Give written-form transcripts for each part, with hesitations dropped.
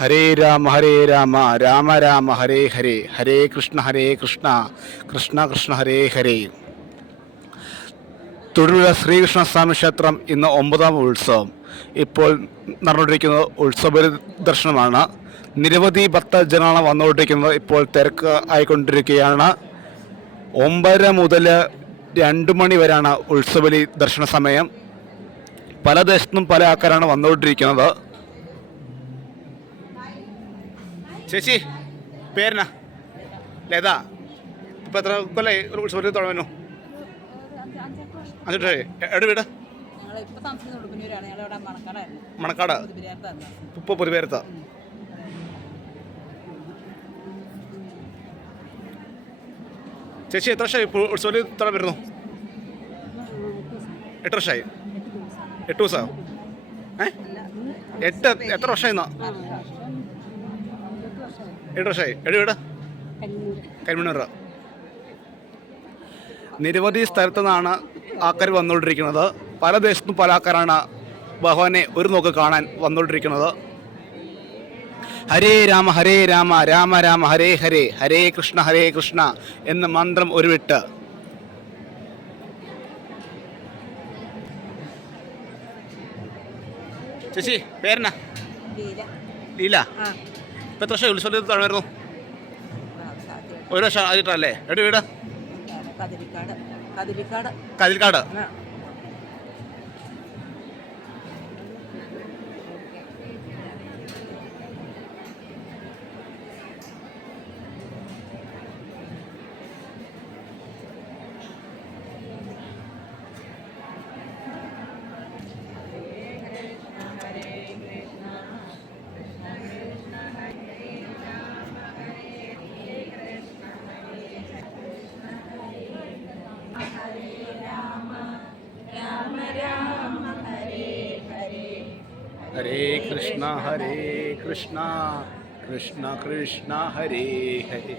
ഹരേ രാമ രാമ രാമ ഹരേ ഹരേ, ഹരേ കൃഷ്ണ കൃഷ്ണ കൃഷ്ണ ഹരേ ഹരേ. തൊടുപുഴ ശ്രീകൃഷ്ണ സ്വാമി ക്ഷേത്രം ഇന്ന് 9ാം ഉത്സവം. ഇപ്പോൾ നടന്നുകൊണ്ടിരിക്കുന്നത് ഉത്സവ ദർശനമാണ്. നിരവധി ഭക്തജനങ്ങളാണ് വന്നുകൊണ്ടിരിക്കുന്നത്. ഇപ്പോൾ തിരക്ക് ആയിക്കൊണ്ടിരിക്കുകയാണ്. 9:30 മുതൽ 2 മണി വരെയാണ് ഉത്സവബലി ദർശന സമയം. പല ദേശത്തും പല ആൾക്കാരാണ് വന്നുകൊണ്ടിരിക്കുന്നത്. ചേച്ചി പേരെന്നാ? ലത. ഇപ്പം എത്ര കൊല്ലായി ഒരു ഉത്സവത്തിൽ തുടങ്ങുന്നു? 5 വർഷമായി. എവിടെ വീട്? മണക്കാട്. ഇപ്പോൾ പുതുപേരത്ത. ചേച്ചി എത്ര വർഷമായി ഉത്സവത്തിൽ തുടങ്ങാൻ വരുന്നു? 8 വർഷമായി. 8 ദിവസം. എത്ര വർഷമായി? 8 വർഷമായി. എവിടെ വീട്? കരിമണ്ണൂർ. നിരവധി സ്ഥലത്തു നിന്നാണ് ആൾക്കാർ വന്നുകൊണ്ടിരിക്കുന്നത്. പല ദേശത്തും പല ആൾക്കാരാണ് ഭഗവാനെ ഒരു നോക്ക് കാണാൻ വന്നുകൊണ്ടിരിക്കുന്നത്. ഹരേ രാമ രാമ രാമ ഹരേ ഹരേ, ഹരേ കൃഷ്ണ എന്ന മന്ത്രം ഉരുവിട്ട് ചേച്ചി പേരെന്നാ? ലീല. ഇപ്പം എത്ര വർഷം ഉത്സവത്തിൽ തുടങ്ങുന്നു? 1 വർഷം ആയിട്ടല്ലേ? എവിടെ വീട്? കതിരിക്കാട്. ഹരേ കൃഷ്ണ കൃഷ്ണ കൃഷ്ണ ഹരേ ഹരേ,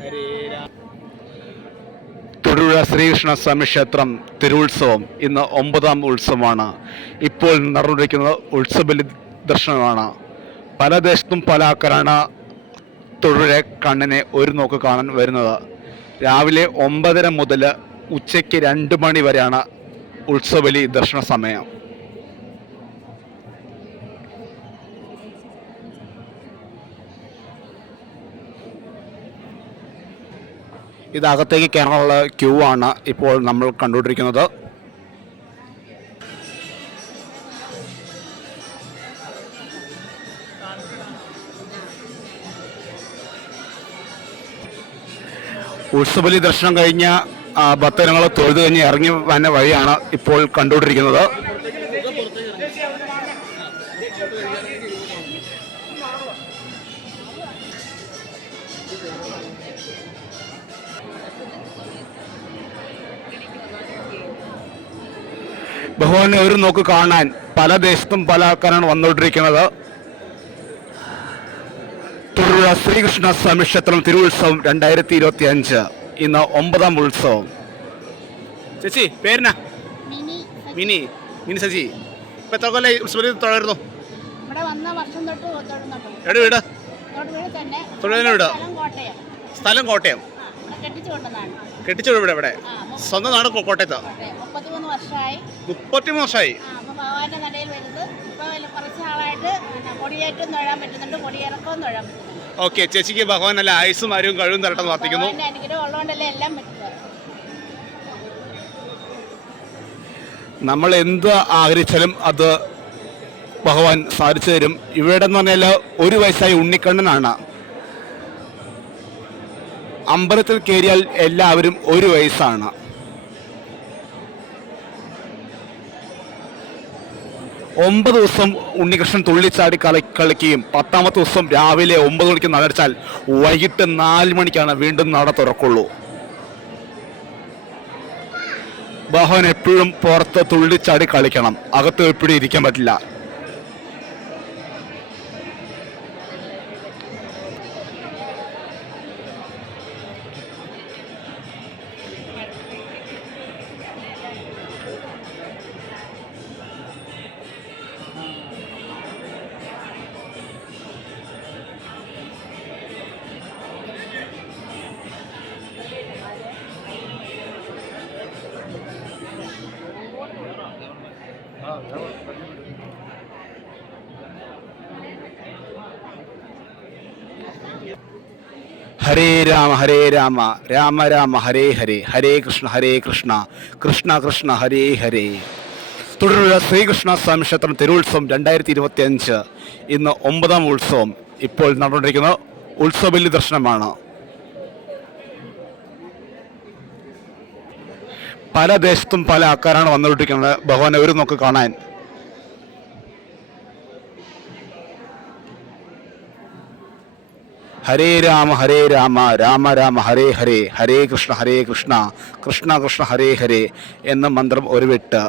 ഹരേ രാമ. തൊടുപുഴ ശ്രീകൃഷ്ണ സ്വാമി ക്ഷേത്രം തിരുവുത്സവം ഇന്ന് 9ാം ഉത്സവമാണ്. ഇപ്പോൾ നടന്നുകൊണ്ടിരിക്കുന്നത് ഉത്സവബലി ദർശനമാണ്. പല ദേശത്തും പല ആൾക്കാരാണ് തൊടുപുഴ കണ്ണിനെ ഒരു നോക്ക് കാണാൻ വരുന്നത്. രാവിലെ 9:30 മുതൽ ഉച്ചയ്ക്ക് 2 മണി വരെയാണ് ഉത്സവബലി ദർശന സമയം. ഇതകത്തേക്ക് കയറാനുള്ള ക്യൂ ആണ് ഇപ്പോൾ നമ്മൾ കണ്ടുകൊണ്ടിരിക്കുന്നത്. ഉത്സവബലി ദർശനം കഴിഞ്ഞ ഭക്തജനങ്ങൾ തൊഴുത് കഴിഞ്ഞ് ഇറങ്ങി വന്ന വഴിയാണ് ഇപ്പോൾ കണ്ടുകൊണ്ടിരിക്കുന്നത്. ഭഗവാനെ ഒരു നോക്ക് കാണാൻ പല ദേശത്തും പല ആൾക്കാരാണ് വന്നുകൊണ്ടിരിക്കുന്നത്. തൊടുപുഴ ശ്രീകൃഷ്ണ സ്വാമി ക്ഷേത്രം തിരുവുത്സവം 2025 ഇന്ന് 9ാം ഉത്സവം. ചേച്ചി പേരെന്നാ? മിനി. സജി. ഇപ്പം എത്ര കൊല്ലം ഉത്സവത്തിൽ തുടരുന്നു? എവിടെ വീട്? തൊഴിലിന് വീട്. സ്ഥലം കോട്ടയം. കെട്ടിച്ചു ഇവിടെ. ഇവിടെ സ്വന്തം നാട് കോട്ടയത്ത്. 33 വർഷമായി. ഓക്കെ, ചേച്ചിക്ക് ഭഗവാൻ നല്ല ആയുസ്സും ആരോഗ്യവും കഴിവും തരട്ടെ എന്ന് പ്രാർത്ഥിക്കുന്നു. നമ്മൾ എന്ത് ആഗ്രഹിച്ചാലും അത് ഭഗവാൻ സാധിച്ചു തരും. ഇവിടെ എന്ന് പറഞ്ഞാൽ 1 വയസ്സായി ഉണ്ണിക്കണ്ണനാണ്. അമ്പലത്തിൽ കയറിയാൽ എല്ലാവരും 1 വയസ്സാണ്. ഒമ്പത് ദിവസം ഉണ്ണികൃഷ്ണൻ തുള്ളിച്ചാടി കളിക്കുകയും 10ാമത്തെ ദിവസം രാവിലെ 9 മണിക്ക് നടച്ചാൽ വൈകിട്ട് 4 മണിക്കാണ് വീണ്ടും നട തുറക്കുള്ളൂ. ഭഗവാൻ എപ്പോഴും പുറത്ത് തുള്ളിച്ചാടി കളിക്കണം, അകത്ത് എപ്പോഴും ഇരിക്കാൻ പറ്റില്ല. ഹരേ രാമ രാമ രാമ ഹരേ ഹരേ ഹരേ കൃഷ്ണ കൃഷ്ണ കൃഷ്ണ ഹരേ ഹരേ. തുടർന്നുള്ള ശ്രീകൃഷ്ണ സ്വാമി ക്ഷേത്രം തിരുവുത്സവം 2025 ഇന്ന് 9ാം ഉത്സവം. ഇപ്പോൾ നടന്നുകൊണ്ടിരിക്കുന്ന ഉത്സവബലി ദർശനമാണ്. പല ദേശത്തും പല ആൾക്കാരാണ് വന്നുകൊണ്ടിരിക്കുന്നത് ഭഗവാനെ ഒരു നോക്ക് കാണാൻ. ഹരേ രാമ രാമ രാമ ഹരേ ഹരേ ഹരേ കൃഷ്ണ കൃഷ്ണ കൃഷ്ണ ഹരേ ഹരേ എന്ന മന്ത്രം ഉരുവിട്ട്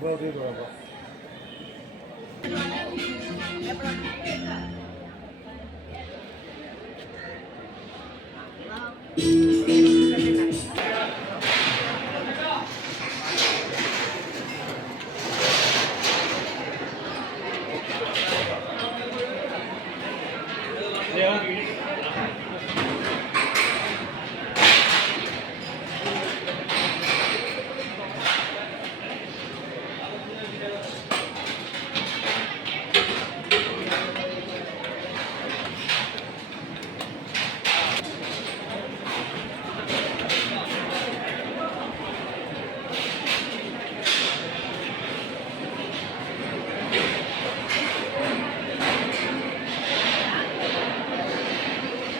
Well,